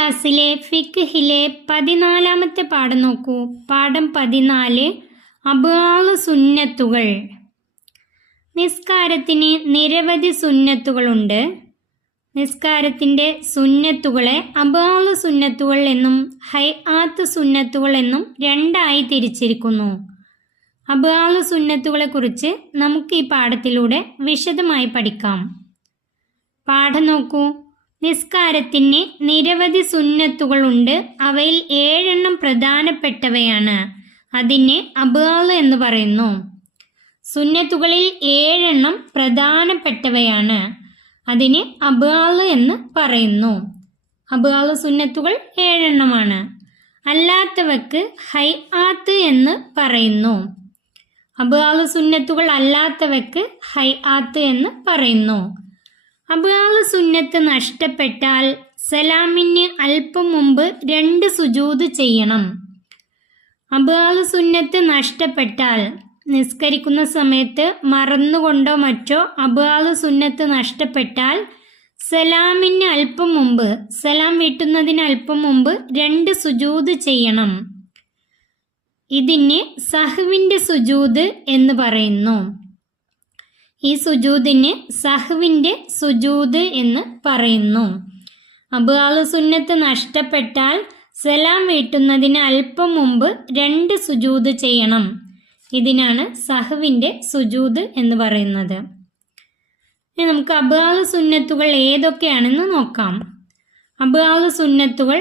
ക്ലാസ്സിലെ ഫിഖ്ഹിലെ 14-ാമത്തെ പാഠം നോക്കൂ. പാഠം 14 അബ്വാലു സുന്നത്തുകൾ. നിസ്കാരത്തിന് നിരവധി സുന്നത്തുകളുണ്ട്. നിസ്കാരത്തിൻ്റെ സുന്നത്തുകളെ അബ്വാലു സുന്നത്തുകൾ എന്നും ഹൈആത്ത് സുന്നത്തുകൾ എന്നും രണ്ടായി തിരിച്ചിരിക്കുന്നു. അബ്വാലു സുന്നത്തുകളെക്കുറിച്ച് നമുക്ക് ഈ പാഠത്തിലൂടെ വിശദമായി പഠിക്കാം. പാഠം നോക്കൂ. നിസ്കാരത്തിന് നിരവധി സുന്നത്തുകളുണ്ട്. അവയിൽ 7 പ്രധാനപ്പെട്ടവയാണ്. അതിനെ അബ്വാല് എന്ന് പറയുന്നു. സുന്നത്തുകളിൽ 7 പ്രധാനപ്പെട്ടവയാണ്. അതിനെ അബ്വാല് എന്ന് പറയുന്നു. അബ്വാല് സുന്നത്തുകൾ 7 അല്ലാത്തവക്ക് ഹൈആത്ത് എന്ന് പറയുന്നു. അബ്വാല് സുന്നത്തുകൾ അല്ലാത്തവക്ക് ഹൈആത്ത് എന്ന് പറയുന്നു. അബ്വാലു സുന്നത്ത് നഷ്ടപ്പെട്ടാൽ സലാമിന് അല്പം മുമ്പ് 2 സുജൂദ് ചെയ്യണം. അബ്വാലു സുന്നത്ത് നഷ്ടപ്പെട്ടാൽ നിസ്കരിക്കുന്ന സമയത്ത് മറന്നുകൊണ്ടോ മറ്റോ അബ്വാലു സുന്നത്ത് നഷ്ടപ്പെട്ടാൽ സലാമിന് അല്പം മുമ്പ്, സലാം വീട്ടുന്നതിന് അല്പം മുമ്പ് 2 സുജൂദ് ചെയ്യണം. ഇതിന് സഹ്വിൻ്റെ സുജൂദ് എന്ന് പറയുന്നു. ഈ സുജൂദിന് സഹ്വിൻ്റെ സുജൂദ് എന്ന് പറയുന്നു. അബ്വാലു സുന്നത്ത് നഷ്ടപ്പെട്ടാൽ സലാം വീട്ടുന്നതിന് അല്പം മുമ്പ് 2 സുജൂദ് ചെയ്യണം. ഇതിനാണ് സഹ്വിൻ്റെ സുജൂദ് എന്ന് പറയുന്നത്. ഇനി നമുക്ക് അബ്വാലു സുന്നത്തുകൾ ഏതൊക്കെയാണെന്ന് നോക്കാം. അബ്വാലു സുന്നത്തുകൾ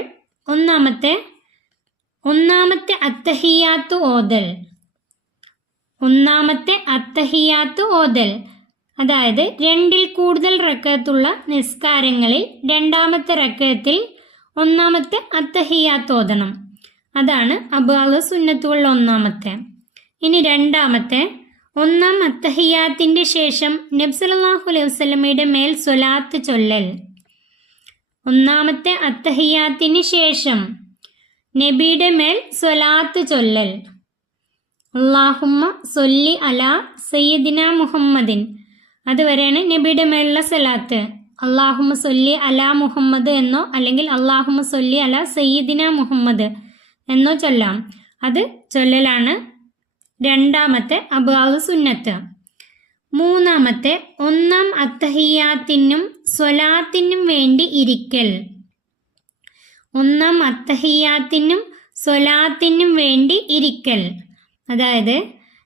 ഒന്നാമത്തെ അത്തഹിയാത്ത് ഓതൽ. അത്തഹിയാത്ത് ഓതൽ, അതായത് 2-ൽ കൂടുതൽ റക്അത്തുള്ള നിസ്കാരങ്ങളിൽ 2-ാമത്തെ റക്അത്തിൽ 1-ാമത്തെ അത്തഹിയാത്ത് ഓതണം. അതാണ് അബ്വാലു സുന്നത്തുകളിൽ 1-ാമത്തെ. ഇനി 2-ാമത്തെ 1-ാം അത്തഹിയാത്തിൻ്റെ ശേഷം നബി സല്ലല്ലാഹു അലൈഹി വസല്ലമയുടെ മേൽ സ്വലാത്ത് ചൊല്ലൽ. 1-ാമത്തെ അത്തഹിയാത്തിന് ശേഷം നബിയുടെ മേൽ സ്വലാത്ത് ചൊല്ലൽ. അല്ലാഹുമ്മ സൊല്ലി അലാ സയ്യിദിന മുഹമ്മദിൻ, അതുവരെയാണ് നബിയുടെ മേലുള്ള സലാത്ത്. അല്ലാഹുമ്മ സൊല്ലി അലാ മുഹമ്മദ് എന്നോ അല്ലെങ്കിൽ അല്ലാഹുമ്മ സൊല്ലി അലാ സയ്യിദിന മുഹമ്മദ് എന്നോ ചൊല്ലാം. അത് ചൊല്ലലാണ് 2-ാമത്തെ അബ്വാലു സുന്നത്ത്. 3-ാമത്തെ 1-ാം അത്തഹിയാത്തിനും സ്വലാത്തിനും വേണ്ടി ഇരിക്കൽ. 1-ാം അത്തഹിയാത്തിനും സ്വലാത്തിനും വേണ്ടി ഇരിക്കൽ, അതായത്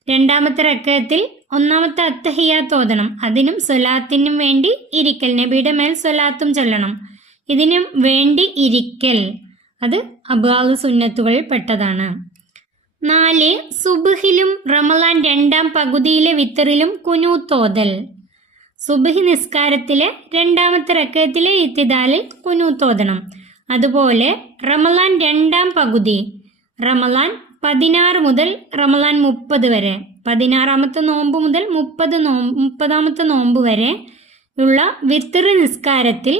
2-ാമത്തെ റക്അത്തിൽ 1-ാമത്തെ അത്തഹിയാത്ത് ഓതണം. അതിനും സ്വലാത്തിനും വേണ്ടി ഇരിക്കൽ, നബിയുടെ മേൽ സ്വലാത്തും ചൊല്ലണം. ഇതിനും വേണ്ടി ഇരിക്കൽ, അത് അബ്വാലു സുന്നത്തുകളിൽ പെട്ടതാണ്. 4 സുബ്ഹിലും റമളാൻ 2-ാം പകുതിയിലെ വിത്തറിലും കുനൂത്ത് ഓതൽ. സുബ്ഹി നിസ്കാരത്തിലെ 2-ാമത്തെ റക്അത്തിലെ ഇത്തിദാലിൽ കുനൂത്ത് ഓതണം. അതുപോലെ റമളാൻ 2-ാം പകുതി, റമളാൻ 16 മുതൽ റമളാൻ 30 വരെ, 16-ാമത്തെ നോമ്പ് മുതൽ 30-ാമത്തെ നോമ്പ് വരെ ഉള്ള വിത്തർ നിസ്കാരത്തിൽ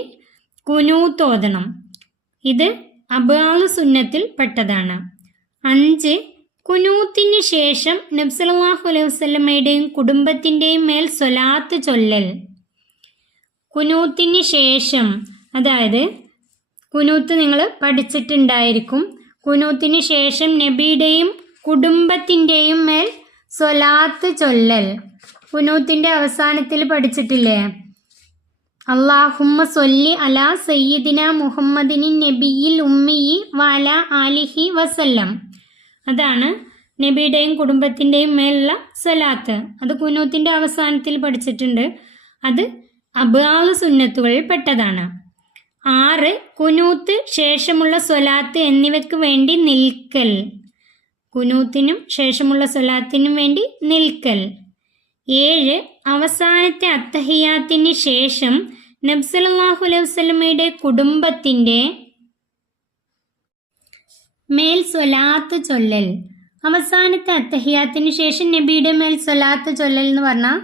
കുനൂത്ത് ഓതണം. ഇത് അബ്വാലു സുന്നത്തിൽ പെട്ടതാണ്. 5 കുനൂത്തിന് ശേഷം നബി സല്ലല്ലാഹു അലൈഹി വസല്ലമയുടെയും കുടുംബത്തിൻ്റെയും മേൽ സ്വലാത്ത് ചൊല്ലൽ. കുനൂത്തിന് ശേഷം, അതായത് കുനൂത്ത് നിങ്ങൾ പഠിച്ചിട്ടുണ്ടായിരിക്കും. കുനൂത്തിന് ശേഷം നബിയുടെയും കുടുംബത്തിൻ്റെയും മേൽ സ്വലാത്ത് ചൊല്ലൽ. കുനൂത്തിൻ്റെ അവസാനത്തിൽ പഠിച്ചിട്ടില്ലേ, അല്ലാഹുമ്മ സൊല്ലി അലാ സയ്യിദിന മുഹമ്മദിനി നബിയിൽ ഉമ്മിയി വഅല ആലിഹി വസല്ലം. അതാണ് നബിയുടെയും കുടുംബത്തിൻ്റെയും മേലുള്ള സ്വലാത്ത്. അത് കുനൂത്തിൻ്റെ അവസാനത്തിൽ പഠിച്ചിട്ടുണ്ട്. അത് അബ്വാലു സുന്നത്തുകളിൽ പെട്ടതാണ്. 6 കുനൂത്ത് ശേഷമുള്ള സ്വലാത്ത് എന്നിവയ്ക്ക് വേണ്ടി നിൽക്കൽ. കുനൂത്തിനും ശേഷമുള്ള സ്വലാത്തിനും വേണ്ടി നിൽക്കൽ. 7 അവസാനത്തെ അത്തഹിയാത്തിന് ശേഷം നബി സല്ലല്ലാഹു അലൈഹി വസല്ലമയുടെ കുടുംബത്തിൻ്റെ മേൽ സ്വലാത്ത് ചൊല്ലൽ. അവസാനത്തെ അത്തഹിയാത്തിന് ശേഷം നബിയുടെ മേൽ സ്വലാത്ത് ചൊല്ലൽ എന്ന് പറഞ്ഞാൽ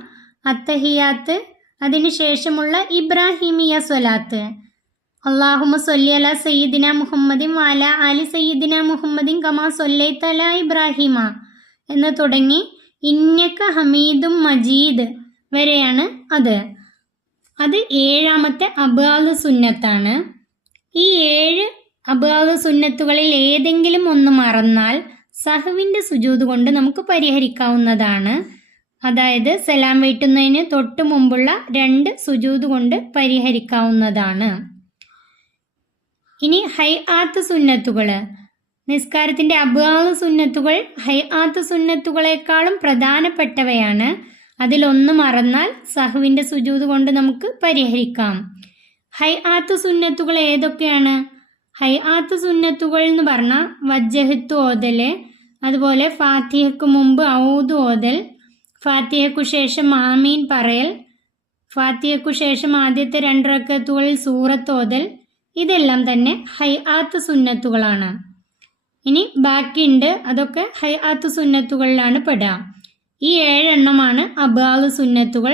അത്തഹിയാത്ത്, അതിന് ശേഷമുള്ള ഇബ്രാഹിമിയ സ്വലാത്ത്, അല്ലാഹുമ്മ സൊല്ലി അലാ സയ്യിദിന മുഹമ്മദിൻ വഅല ആലി സയ്യിദിന മുഹമ്മദിൻ കമാ സൊല്ലൈത അലാ ഇബ്രാഹിമ എന്ന് തുടങ്ങി ഇന്നക ഹമീദും മജീദ് വരെയാണ് അത്. അത് 7-ാമത്തെ അബ്വാലു സുന്നത്താണ്. ഈ 7 അബ്വാബ് സുന്നത്തുകളിൽ ഏതെങ്കിലും ഒന്ന് മറന്നാൽ സഹവിൻ്റെ സുജൂദ് കൊണ്ട് നമുക്ക് പരിഹരിക്കാവുന്നതാണ്. അതായത് സലാം വീട്ടുന്നതിന് തൊട്ട് മുമ്പുള്ള 2 സുജൂദ് കൊണ്ട് പരിഹരിക്കാവുന്നതാണ്. ഇനി ഹൈആത്ത് സുന്നത്തുകൾ. നിസ്കാരത്തിൻ്റെ അബ്വാബ് സുന്നത്തുകൾ ഹൈആത്ത് സുന്നത്തുകളെക്കാളും പ്രധാനപ്പെട്ടവയാണ്. അതിലൊന്ന് മറന്നാൽ സഹവിൻ്റെ സുജൂദ് കൊണ്ട് നമുക്ക് പരിഹരിക്കാം. ഹൈആത്ത് സുന്നത്തുകൾ ഏതൊക്കെയാണ്? ഹൈആത്ത് സുന്നത്തുകൾ എന്ന് പറഞ്ഞാൽ വജ്ജഹത്ത് ഓതൽ, അതുപോലെ ഫാത്തിഹയ്ക്ക് മുമ്പ് ഔദ് ഓതൽ, ഫാത്തിഹയ്ക്കു ശേഷം ആമീൻ പറയൽ, ഫാത്തിഹയ്ക്കു ശേഷം ആദ്യത്തെ 2 റക്അത്തുകളിൽ സൂറത്ത് ഓതൽ, ഇതെല്ലാം തന്നെ ഹൈആത്ത് സുന്നത്തുകളാണ്. ഇനി ബാക്കിയുണ്ട്, അതൊക്കെ ഹൈആത്ത് സുന്നത്തുകളിലാണ് പെടുക. ഈ 7 എണ്ണമാണ് അബ്വാബ് സുന്നത്തുകൾ.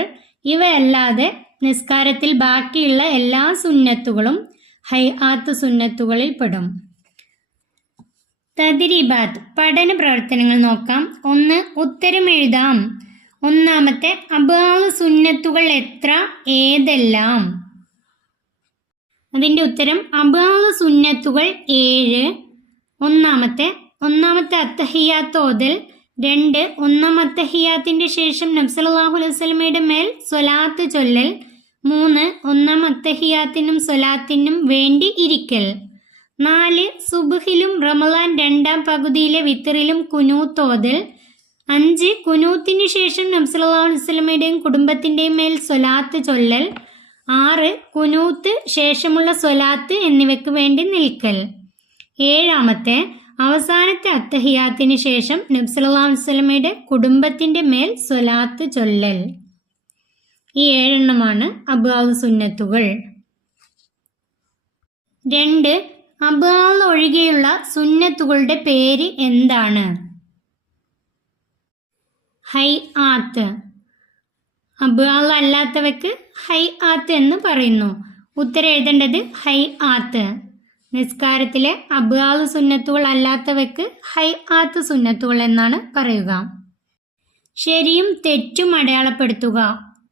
ഇവയല്ലാതെ നിസ്കാരത്തിൽ ബാക്കിയുള്ള എല്ലാ സുന്നത്തുകളും ഹൈആത്ത് സുന്നത്തുകളിൽ പെടും. തദ്രീബാത്ത് പഠന പ്രവർത്തനങ്ങൾ നോക്കാം. 1. ഉത്തരം എഴുതാം. ഒന്നാമത്തെ അബ്വാബ് സുന്നത്തുകൾ എത്ര, ഏതെല്ലാം? അതിൻ്റെ ഉത്തരം അബ്വാബ് സുന്നത്തുകൾ 7. ഒന്നാമത്തെ അത്തഹിയാത്ത് ഓതൽ. 2. ഒന്നാം അത്തഹിയാത്തിൻ്റെ ശേഷം നബി സല്ലല്ലാഹു അലൈഹി വസല്ലമയുടെ മേൽ സ്വലാത്ത് ചൊല്ലൽ. 3. ഒന്നാം അത്തഹിയാത്തിനും സ്വലാത്തിനും വേണ്ടി ഇരിക്കൽ. 4. സുബ്ഹിലും റമളാൻ 2ാം പകുതിയിലെ വിത്തറിലും കുനൂത്ത് ഓതൽ. 5. കുനൂത്തിന് ശേഷം നബി സല്ലല്ലാഹു അലൈഹി വസല്ലമയുടെയും കുടുംബത്തിൻ്റെയും മേൽ സ്വലാത്ത് ചൊല്ലൽ. 6. കുനൂത്ത് ശേഷമുള്ള സ്വലാത്ത് എന്നിവയ്ക്ക് വേണ്ടി നിൽക്കൽ. 7. അവസാനത്തെ അത്തഹിയാത്തിന് ശേഷം നബി സല്ലല്ലാഹു അലൈഹി വസല്ലമയുടെ കുടുംബത്തിൻ്റെ മേൽ സ്വലാത്ത് ചൊല്ലൽ. ഈ 7 എണ്ണമാണ് അബ്വാബ് സുന്നത്തുകൾ. 2. അബ്വാബ് ഒഴികെയുള്ള സുന്നത്തുകളുടെ പേര് എന്താണ്? ഹൈആത്ത്. അബ്വാബ് അല്ലാത്തവയ്ക്ക് ഹൈആത്ത് എന്ന് പറയുന്നു. ഉത്തരം എഴുതേണ്ടത് ഹൈആത്ത്. നിസ്കാരത്തിലെ അബ്വാബ് സുന്നത്തുകൾ അല്ലാത്തവയ്ക്ക് ഹൈആത്ത് സുന്നത്തുകൾ എന്നാണ് പറയുക. ശരിയും തെറ്റും അടയാളപ്പെടുത്തുക.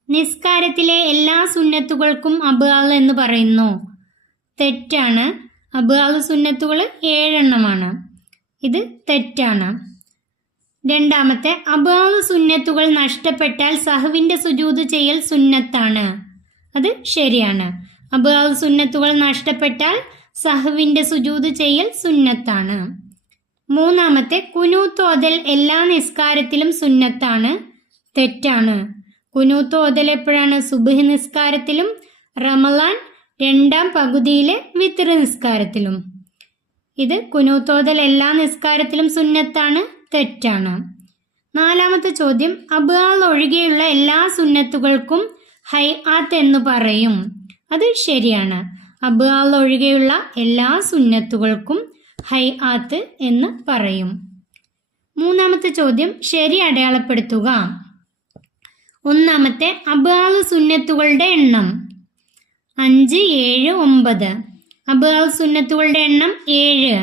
നിസ്കാരത്തിലെ എല്ലാ സുന്നത്തുകൾക്കും അബ്വാബ് എന്ന് പറയുന്നു. തെറ്റാണ്. അബ്വാബ് സുന്നത്തുകൾ 7 എണ്ണമാണ്. ഇത് തെറ്റാണ്. 2. അബ്വാബ് സുന്നത്തുകൾ നഷ്ടപ്പെട്ടാൽ സഹവിൻ്റെ സുജൂദ് ചെയ്യൽ സുന്നത്താണ്. അത് ശരിയാണ്. അബ്വാബ് സുന്നത്തുകൾ നഷ്ടപ്പെട്ടാൽ സഹവിൻ്റെ സുജൂദ് ചെയ്യൽ സുന്നത്താണ്. 3. കുനൂത്ത് ഓതൽ എല്ലാ നിസ്കാരത്തിലും സുന്നത്താണ്. തെറ്റാണ്. കുനൂത്ത് ഓതൽ എപ്പോഴാണ്? സുബ്ഹ് നിസ്കാരത്തിലും റമളാൻ 2ാം പകുതിയിലെ വിത്ർ നിസ്കാരത്തിലും. ഇത് കുനൂത്ത് ഓതൽ എല്ലാ നിസ്കാരത്തിലും സുന്നത്താണ്. തെറ്റാണ്. 4. ചോദ്യം. അബ്വാബ് ഒഴികെയുള്ള എല്ലാ സുന്നത്തുകൾക്കും ഹൈആത്ത് എന്ന് പറയും. അത് ശരിയാണ്. അബ്വാബ് ഒഴികെയുള്ള എല്ലാ സുന്നത്തുകൾക്കും ഹൈആത്ത് എന്ന് പറയും. 3. ചോദ്യം. ശരി അടയാളപ്പെടുത്തുക. 1. അബ്വാബ് സുന്നത്തുകളുടെ എണ്ണം 5, 7, 9. അബ്വാബ് സുന്നത്തുകളുടെ എണ്ണം 7.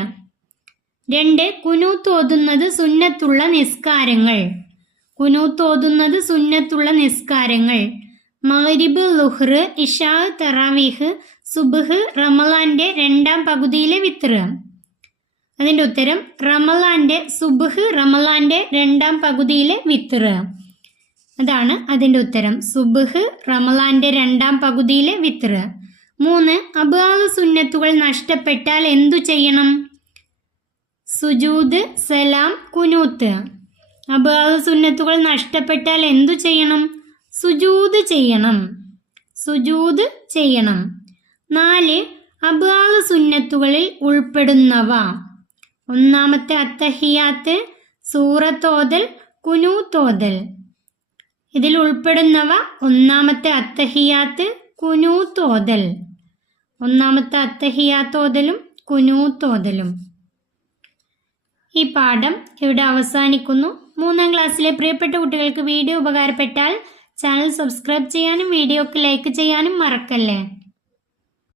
2. കുനൂത്ത് ഓതുന്നത് സുന്നത്തുള്ള നിസ്കാരങ്ങൾ. കുനൂത്ത് ഓതുന്നത് സുന്നത്തുള്ള നിസ്കാരങ്ങൾ. മഗ്രിബ്, ളുഹ്ർ, ഇശാ, തറാവീഹ്, സുബ്ഹ്, റമളാന്റെ 2ാം പകുതിയിലെ വിത്ർ. അതിൻ്റെ ഉത്തരം റമളാന്റെ സുബ്ഹ്, റമളാന്റെ 2ാം പകുതിയിലെ വിത്ർ. അതാണ് അതിൻ്റെ ഉത്തരം. സുബ്ഹ്, റമളാന്റെ 2ാം പകുതിയിലെ വിത്ർ. 3. അബ്വാബ് സുന്നത്തുകൾ നഷ്ടപ്പെട്ടാൽ എന്തു ചെയ്യണം? സുജൂദ്, സലാം, കുനൂത്ത്. അബ്വാബ് സുന്നത്തുകൾ നഷ്ടപ്പെട്ടാൽ എന്തു ചെയ്യണം? സുജൂദ് ചെയ്യണം. സുജൂദ് ചെയ്യണം. 4. അബ്വാബ് സുന്നത്തുകളിൽ ഉൾപ്പെടുന്നവ. 1. അത്തഹിയാത്ത്, സൂറത്ത് ഓതൽ, കുനൂത്ത് ഓതൽ. ഇതിൽ ഉൾപ്പെടുന്നവ 1. അത്തഹിയാത്ത്, കുനൂത്ത് ഓതൽ. 1. അത്തഹിയാത്ത് ഓതലും കുനൂത്ത് ഓതലും. ഈ പാഠം ഇവിടെ അവസാനിക്കുന്നു. 3ാം ക്ലാസ്സിലെ പ്രിയപ്പെട്ട കുട്ടികൾക്ക് വീഡിയോ ഉപകാരപ്പെട്ടാൽ ചാനൽ സബ്സ്ക്രൈബ് ചെയ്യാനും വീഡിയോക്ക് ലൈക്ക് ചെയ്യാനും മറക്കല്ലേ.